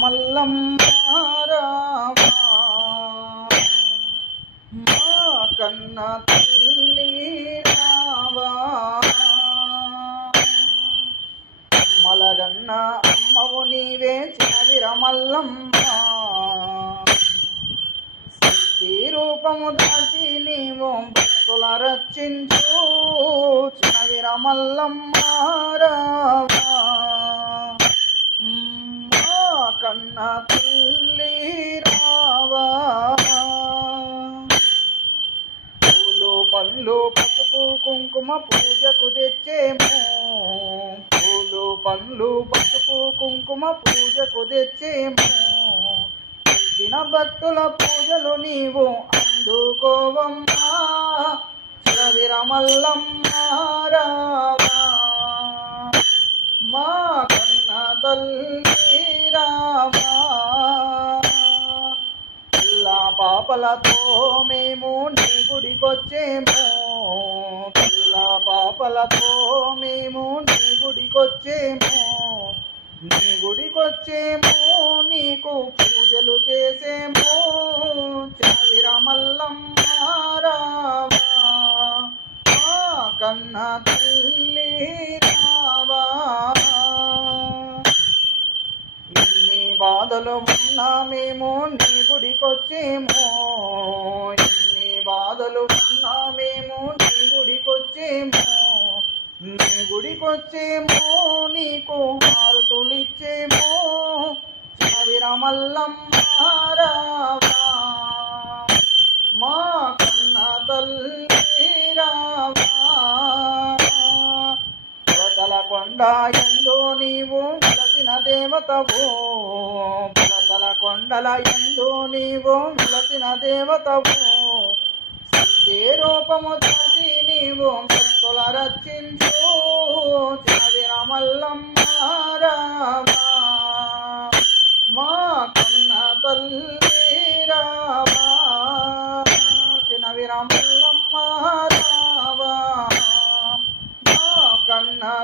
విరమల్లమ్మ రావా మా కన్న తల్లి రావా అమ్మలగన్న అమ్మవు నీవే చిన్న విరమల్లమ్మ శక్తి రూపము దాచి నీవు భక్తుల రక్షించు చిన్న విరమల్లమ్మ రావా మా కన్న తల్లి రావా పూలు పళ్ళు పసుపు కుంకుమ పూజకు తెచ్చేమో పూలు పళ్ళు పసుపు కుంకుమ పూజకు తెచ్చేమో పెట్టిన భక్తుల పూజలు నీవు అందుకోవమ్మా చిన్న విరమల్లమ్మ రావా మా కన్న తల్లి రావా పిల్ల పాపలతో మేము నీ గుడికొచ్చేమో పిల్ల పాపలతో మేము నీ గుడికొచ్చేమో నీ గుడికొచ్చేమో నీకు పూజలు చేసేమో చిన్న విరమల్లమ్మ రావా మా కన్న తల్లి రావా ఎన్ని బాధలు ఉన్నా మేము నీ గుడికొచ్చేమో ఎన్ని బాధలు ఉన్నా మేము నీ గుడికొచ్చేమో నీ గుడికొచ్చేమో నీకు హారతులిచ్చేమో చిన్న విరమల్లమ్మ రావా మా కన్న తల్లి రావా కొలతల కొండ ఎందు నీవు వెలసిన దేవతవు కొలతల కొండల ఎందు నీవు వెలసిన దేవతవు శక్తి రూపము దాచి నీవు భక్తుల రక్షించు చిన్న విరమల్లమ్మ రావా మా కన్న తల్లి రావా చిన్న విరమల్లమ్మ